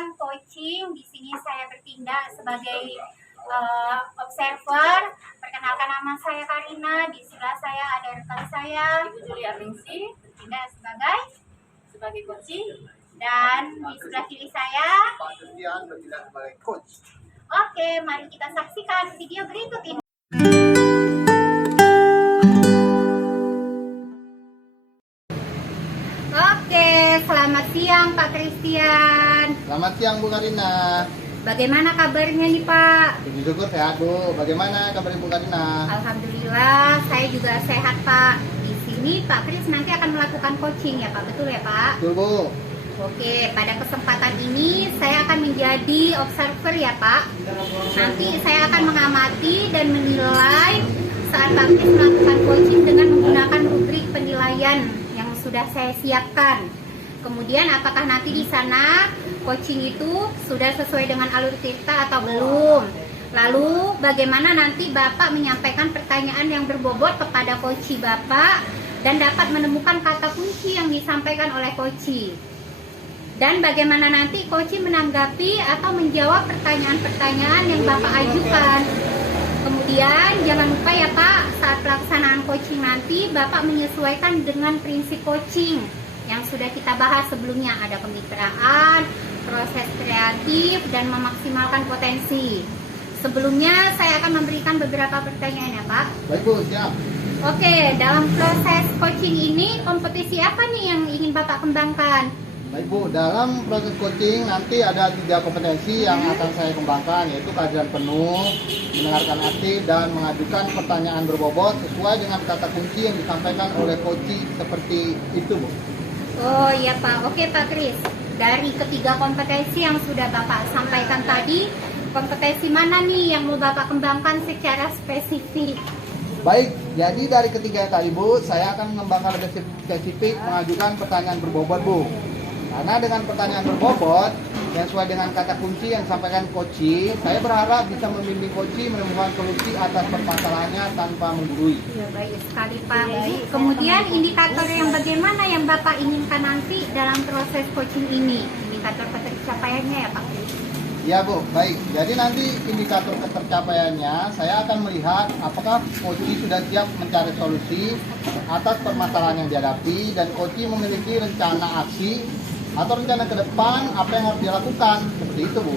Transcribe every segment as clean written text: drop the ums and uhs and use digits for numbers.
melakukan coaching. Di sini saya bertindak sebagai observer. Perkenalkan, nama saya Karina. Di sebelah saya ada rekan saya Ibu Julia Ningsih, bertindak sebagai coaching. dan di sebelah kiri saya Pak Christian bertindak sebagai coach. Oke, mari kita saksikan video berikut ini. Oke, selamat siang Pak Christian. Selamat siang Bu Karina. Bagaimana kabarnya nih Pak? Puji syukur sehat Bu. Bagaimana kabar Ibu Karina? Alhamdulillah, saya juga sehat Pak. Di sini Pak Kris nanti akan melakukan coaching ya Pak, betul ya Pak? Betul Bu. Oke, pada kesempatan ini saya akan menjadi observer ya Pak. Nanti saya akan mengamati dan menilai saat Pak Kris melakukan coaching dengan menggunakan rubrik penilaian yang sudah saya siapkan. Kemudian apakah nanti di sana coaching itu sudah sesuai dengan alur cerita atau belum? Lalu bagaimana nanti Bapak menyampaikan pertanyaan yang berbobot kepada coach Bapak dan dapat menemukan kata kunci yang disampaikan oleh coach. Dan bagaimana nanti coach menanggapi atau menjawab pertanyaan-pertanyaan yang Bapak ajukan. Kemudian jangan lupa ya Pak, saat pelaksanaan coaching nanti Bapak menyesuaikan dengan prinsip coaching yang sudah kita bahas sebelumnya. Ada kemitraan, proses kreatif, dan memaksimalkan potensi. Sebelumnya saya akan memberikan beberapa pertanyaan ya Pak. Baik Bu, siap. Oke, dalam proses coaching ini kompetisi apa nih yang ingin Bapak kembangkan? Baik Bu, dalam proses coaching nanti ada 3 kompetensi yang akan saya kembangkan, yaitu kehadiran penuh, mendengarkan aktif, dan mengajukan pertanyaan berbobot sesuai dengan kata kunci yang disampaikan oleh coach seperti itu Bu. Oh iya Pak, oke Pak Kris. Dari ketiga kompetensi yang sudah Bapak sampaikan tadi, kompetensi mana nih yang mau Bapak kembangkan secara spesifik? Baik, jadi dari ketiga tadi Bu, saya akan mengembangkan lebih spesifik mengajukan pertanyaan berbobot Bu. Karena dengan pertanyaan berbobot yang sesuai dengan kata kunci yang disampaikan coach, saya berharap bisa membimbing coach menemukan solusi atas permasalahannya tanpa menggurui. Ya, baik sekali Pak. Kemudian indikator yang bagaimana yang Bapak inginkan nanti dalam proses coaching ini? Indikator ketercapaiannya ya Pak? Ya Bu, baik. Jadi nanti indikator ketercapaiannya saya akan melihat apakah coach sudah siap mencari solusi atas permasalahan yang dihadapi dan coach memiliki rencana aksi atau rencana ke depan apa yang harus dilakukan. Seperti itu Bu.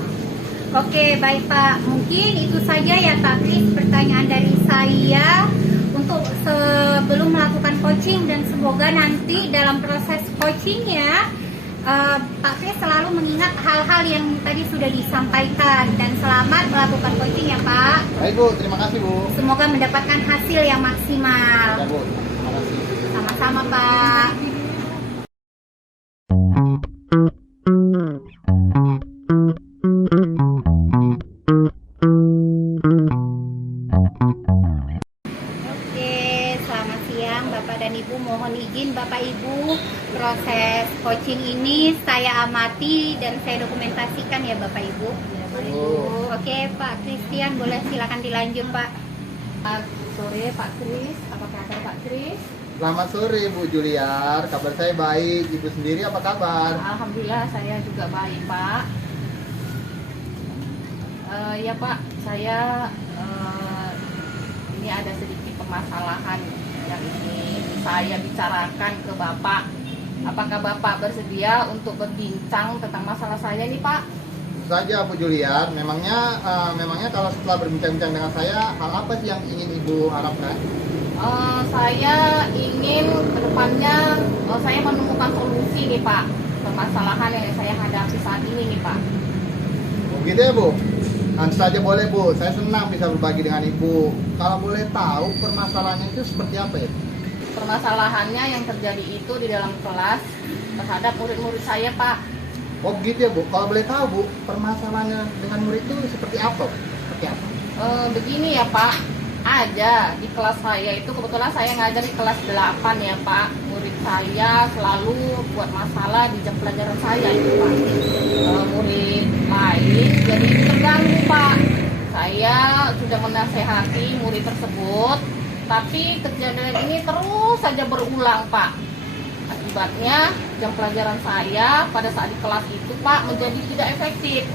Oke, baik Pak. Mungkin itu saja ya Pak Kris pertanyaan dari saya untuk sebelum melakukan coaching, dan semoga nanti dalam proses coachingnya Pak Kris selalu mengingat hal-hal yang tadi sudah disampaikan, dan selamat melakukan coaching ya Pak. Baik Bu, terima kasih Bu. Semoga mendapatkan hasil yang maksimal. Ya Bu, terima kasih. Sama-sama Pak. Selamat siang Bapak dan Ibu. Mohon izin Bapak Ibu, proses coaching ini saya amati dan saya dokumentasikan ya Bapak Ibu. Oke Pak Christian, boleh silakan dilanjut Pak. Sore Pak Kris, apa kabar Pak Kris? Selamat sore Bu Juliar, kabar saya baik. Ibu sendiri apa kabar? Alhamdulillah saya juga baik Pak. Ya Pak, saya ini ada sedikit permasalahan yang ingin saya bicarakan ke Bapak. Apakah Bapak bersedia untuk berbincang tentang masalah saya nih Pak? Saja Bu Juliar, memangnya kalau setelah berbincang-bincang dengan saya, hal apa sih yang ingin Ibu harapkan? Saya ingin kedepannya saya menemukan solusi nih Pak, permasalahan yang saya hadapi saat ini nih Pak. Begitu ya Bu? Nanti saja boleh Bu, saya senang bisa berbagi dengan Ibu. Kalau boleh tahu permasalahannya itu seperti apa ya? Permasalahannya yang terjadi itu di dalam kelas terhadap murid-murid saya Pak. Oh begitu ya Bu, kalau boleh tahu Bu, permasalahannya dengan murid itu seperti apa? Seperti apa? Begini ya Pak, ada di kelas saya itu kebetulan saya ngajar di kelas 8 ya Pak. Murid saya selalu buat masalah di jam pelajaran saya itu Pak. Murid lain jadi terganggu Pak. Saya sudah menasehati murid tersebut, tapi kejadian ini terus saja berulang Pak. Akibatnya jam pelajaran saya pada saat di kelas itu Pak menjadi tidak efektif.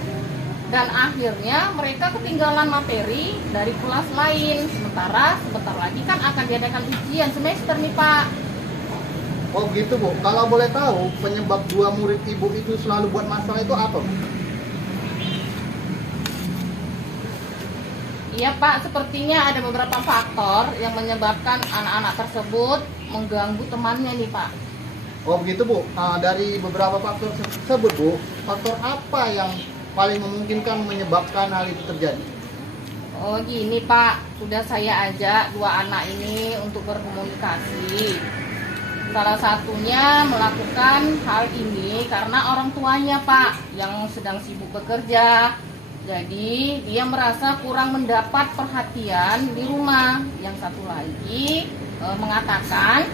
Dan akhirnya mereka ketinggalan materi dari kelas lain. Sementara sebentar lagi kan akan diadakan ujian semester nih Pak. Oh gitu Bu, kalau boleh tahu penyebab dua murid Ibu itu selalu buat masalah itu apa Bu? Iya Pak, sepertinya ada beberapa faktor yang menyebabkan anak-anak tersebut mengganggu temannya nih Pak. Oh begitu Bu, dari beberapa faktor tersebut Bu, faktor apa yang paling memungkinkan menyebabkan hal itu terjadi? Oh gini Pak, sudah saya ajak dua anak ini untuk berkomunikasi. Salah satunya melakukan hal ini karena orang tuanya Pak yang sedang sibuk bekerja. Jadi dia merasa kurang mendapat perhatian di rumah. Yang satu lagi mengatakan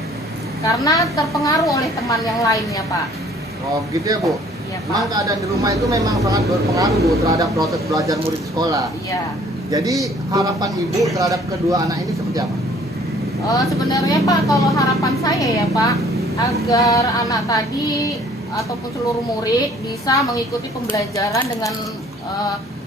karena terpengaruh oleh teman yang lainnya Pak. Oh begitu ya Bu? Iya Pak. Memang keadaan di rumah itu memang sangat berpengaruh Bu terhadap proses belajar murid di sekolah. Iya. Jadi harapan Ibu terhadap kedua anak ini seperti apa? Sebenarnya Pak, kalau harapan saya ya Pak, agar anak tadi ataupun seluruh murid bisa mengikuti pembelajaran dengan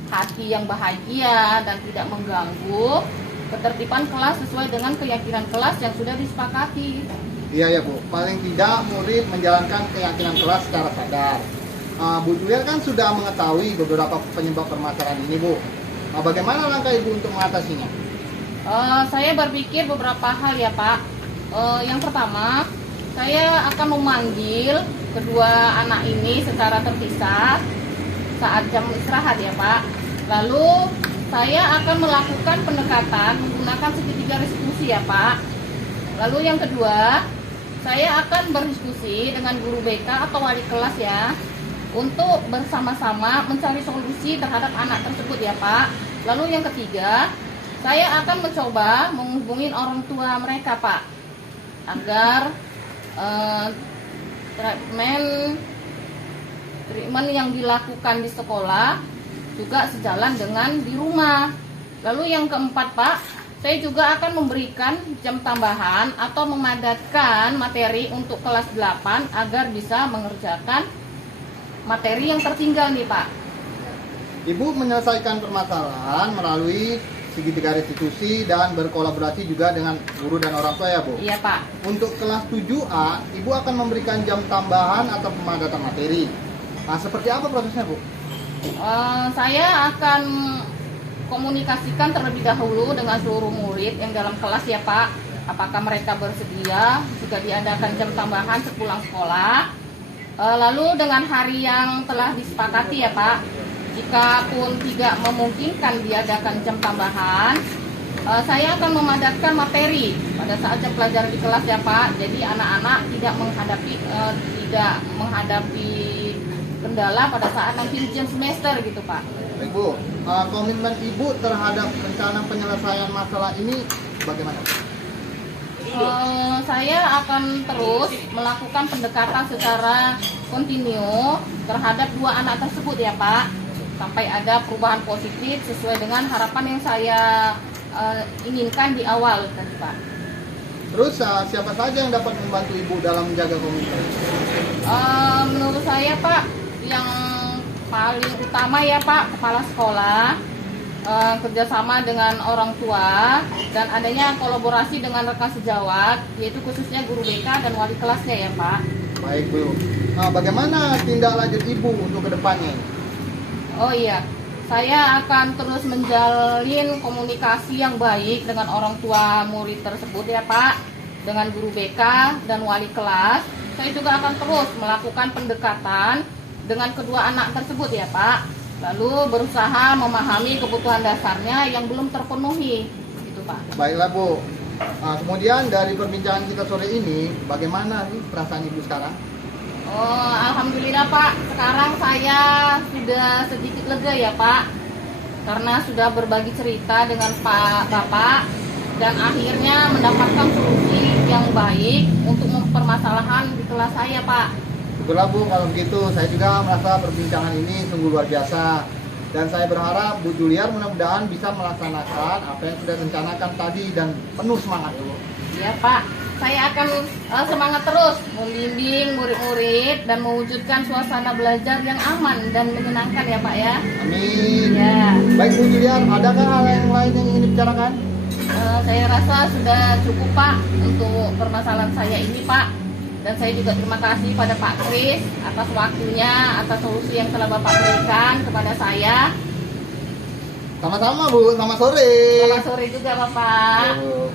hati yang bahagia dan tidak mengganggu ketertiban kelas sesuai dengan keyakinan kelas yang sudah disepakati. Iya ya Bu, paling tidak murid menjalankan keyakinan kelas secara sadar. Bu Julia kan sudah mengetahui beberapa penyebab permasalahan ini Bu. Bagaimana langkah Ibu untuk mengatasinya? Saya berpikir beberapa hal ya Pak. Yang pertama, saya akan memanggil kedua anak ini secara terpisah saat jam istirahat ya Pak. Lalu saya akan melakukan pendekatan menggunakan segitiga diskusi ya Pak. Lalu yang kedua, saya akan berdiskusi dengan guru BK atau wali kelas ya, untuk bersama-sama mencari solusi terhadap anak tersebut ya Pak. Lalu yang ketiga, saya akan mencoba menghubungi orang tua mereka Pak, agar treatment yang dilakukan di sekolah juga sejalan dengan di rumah. Lalu yang keempat Pak, saya juga akan memberikan jam tambahan atau memadatkan materi untuk kelas 8 agar bisa mengerjakan materi yang tertinggal nih Pak. Ibu menyelesaikan permasalahan melalui segitiga restitusi dan berkolaborasi juga dengan guru dan orang tua ya Bu? Iya Pak. Untuk kelas 7A, Ibu akan memberikan jam tambahan atau pemadatan materi. Nah, seperti apa prosesnya Bu? Saya akan komunikasikan terlebih dahulu dengan seluruh murid yang dalam kelas ya Pak. Apakah mereka bersedia jika diadakan jam tambahan sepulang sekolah. Lalu dengan hari yang telah disepakati ya Pak, jika pun tidak memungkinkan diadakan jam tambahan, saya akan memadatkan materi pada saat jam pelajaran di kelas ya Pak. Jadi anak-anak tidak menghadapi kendala pada saat nanti ujian semester gitu Pak. Baik Bu, komitmen Ibu terhadap rencana penyelesaian masalah ini bagaimana? Saya akan terus melakukan pendekatan secara kontinu terhadap dua anak tersebut ya Pak, sampai ada perubahan positif sesuai dengan harapan yang saya inginkan di awal tadi Pak. Terus siapa saja yang dapat membantu Ibu dalam menjaga komitmen? Menurut saya Pak, yang paling utama ya Pak, kepala sekolah, kerjasama dengan orang tua, dan adanya kolaborasi dengan rekan sejawat, yaitu khususnya guru BK dan wali kelasnya ya Pak. Baik Bu, bagaimana tindak lanjut Ibu untuk kedepannya? Oh iya, saya akan terus menjalin komunikasi yang baik dengan orang tua murid tersebut ya Pak, dengan guru BK dan wali kelas. Saya juga akan terus melakukan pendekatan dengan kedua anak tersebut ya Pak, lalu berusaha memahami kebutuhan dasarnya yang belum terpenuhi gitu Pak. Baiklah Bu, kemudian dari perbincangan kita sore ini, bagaimana nih perasaan Ibu sekarang? Oh, alhamdulillah Pak, sekarang saya sudah sedikit lega ya Pak, karena sudah berbagi cerita dengan Pak Bapak dan akhirnya mendapatkan solusi yang baik untuk permasalahan di kelas saya Pak. Syukurlah Bu, kalau begitu saya juga merasa perbincangan ini sungguh luar biasa. Dan saya berharap Bu Juliar mudah-mudahan bisa melaksanakan apa yang sudah rencanakan tadi dan penuh semangat Bu. Iya Pak, saya akan semangat terus membimbing murid-murid dan mewujudkan suasana belajar yang aman dan menyenangkan ya Pak ya. Amin. Ya, Baik Bu Julian, adakah hal yang lain yang ingin dibicarakan? saya rasa sudah cukup Pak untuk permasalahan saya ini Pak. Dan saya juga terima kasih pada Pak Kris atas waktunya, atas solusi yang telah Bapak berikan kepada saya. Sama-sama Bu, selamat sore. Selamat sore juga Bapak. Yo.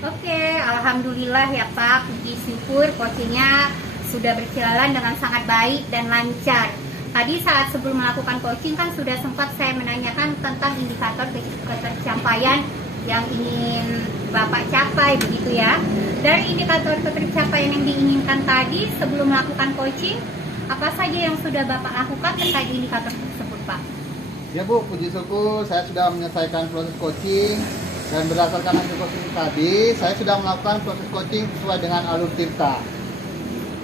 Oke, alhamdulillah ya Pak, puji syukur coachingnya sudah berjalan dengan sangat baik dan lancar. Tadi saat sebelum melakukan coaching kan sudah sempat saya menanyakan tentang indikator ketercapaian yang ingin Bapak capai begitu ya. Dari indikator ketercapaian yang diinginkan tadi sebelum melakukan coaching, apa saja yang sudah Bapak lakukan terkait indikator tersebut Pak? Ya Bu, puji syukur saya sudah menyelesaikan proses coaching dan berdasarkan hasil coaching tadi, saya sudah melakukan proses coaching sesuai dengan alur Tirta.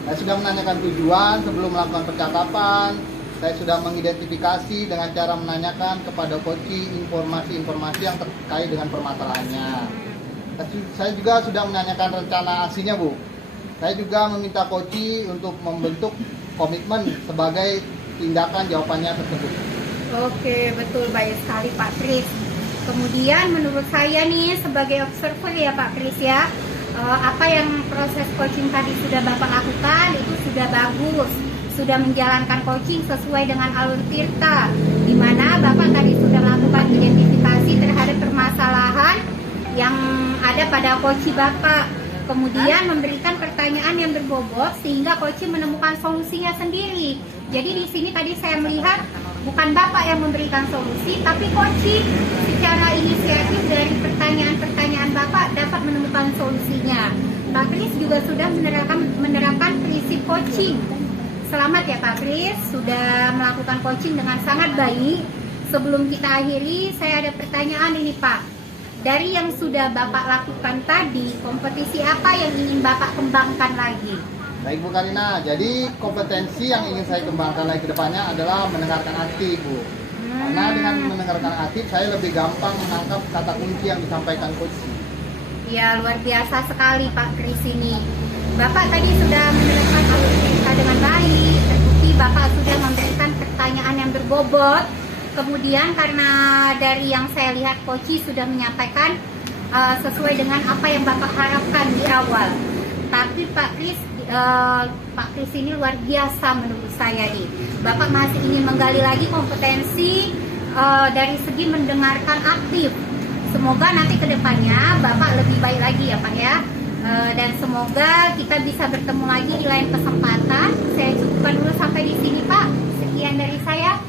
Saya sudah menanyakan tujuan sebelum melakukan percakapan. Saya sudah mengidentifikasi dengan cara menanyakan kepada coaching informasi-informasi yang terkait dengan permasalahannya. Saya juga sudah menanyakan rencana aksinya Bu. Saya juga meminta coaching untuk membentuk komitmen sebagai tindakan jawabannya tersebut. Oke, betul, baik sekali Pak Kris. Kemudian menurut saya nih sebagai observer ya Pak Kris ya, apa yang proses coaching tadi sudah Bapak lakukan itu sudah bagus, sudah menjalankan coaching sesuai dengan alur Tirta, di mana Bapak tadi sudah melakukan identifikasi terhadap permasalahan yang ada pada coaching Bapak. Kemudian memberikan pertanyaan yang berbobot sehingga coaching menemukan solusinya sendiri. Jadi di sini tadi saya melihat bukan Bapak yang memberikan solusi, tapi coaching secara inisiatif dari pertanyaan-pertanyaan Bapak dapat menemukan solusinya. Pak Kris juga sudah menerapkan prinsip coaching. Selamat ya Pak Kris, sudah melakukan coaching dengan sangat baik. Sebelum kita akhiri, saya ada pertanyaan ini Pak. Dari yang sudah Bapak lakukan tadi, kompetisi apa yang ingin Bapak kembangkan lagi? Baik Bu Karina, jadi kompetensi yang ingin saya kembangkan lagi ke depannya adalah mendengarkan aktif Bu. Karena dengan mendengarkan aktif, saya lebih gampang menangkap kata kunci yang disampaikan coaching. Ya, luar biasa sekali Pak Kris ini. Bapak tadi sudah menerapkan alur cerita dengan baik, terbukti Bapak sudah memberikan pertanyaan yang berbobot. Kemudian karena dari yang saya lihat coach sudah menyampaikan sesuai dengan apa yang Bapak harapkan di awal. Tapi Pak Kris ini luar biasa menurut saya nih. Bapak masih ingin menggali lagi kompetensi dari segi mendengarkan aktif. Semoga nanti kedepannya Bapak lebih baik lagi ya Pak ya. Dan semoga kita bisa bertemu lagi di lain kesempatan. Saya cukupkan dulu sampai di sini Pak. Sekian dari saya.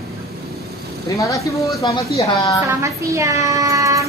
Terima kasih Bu, selamat siang. Selamat siang.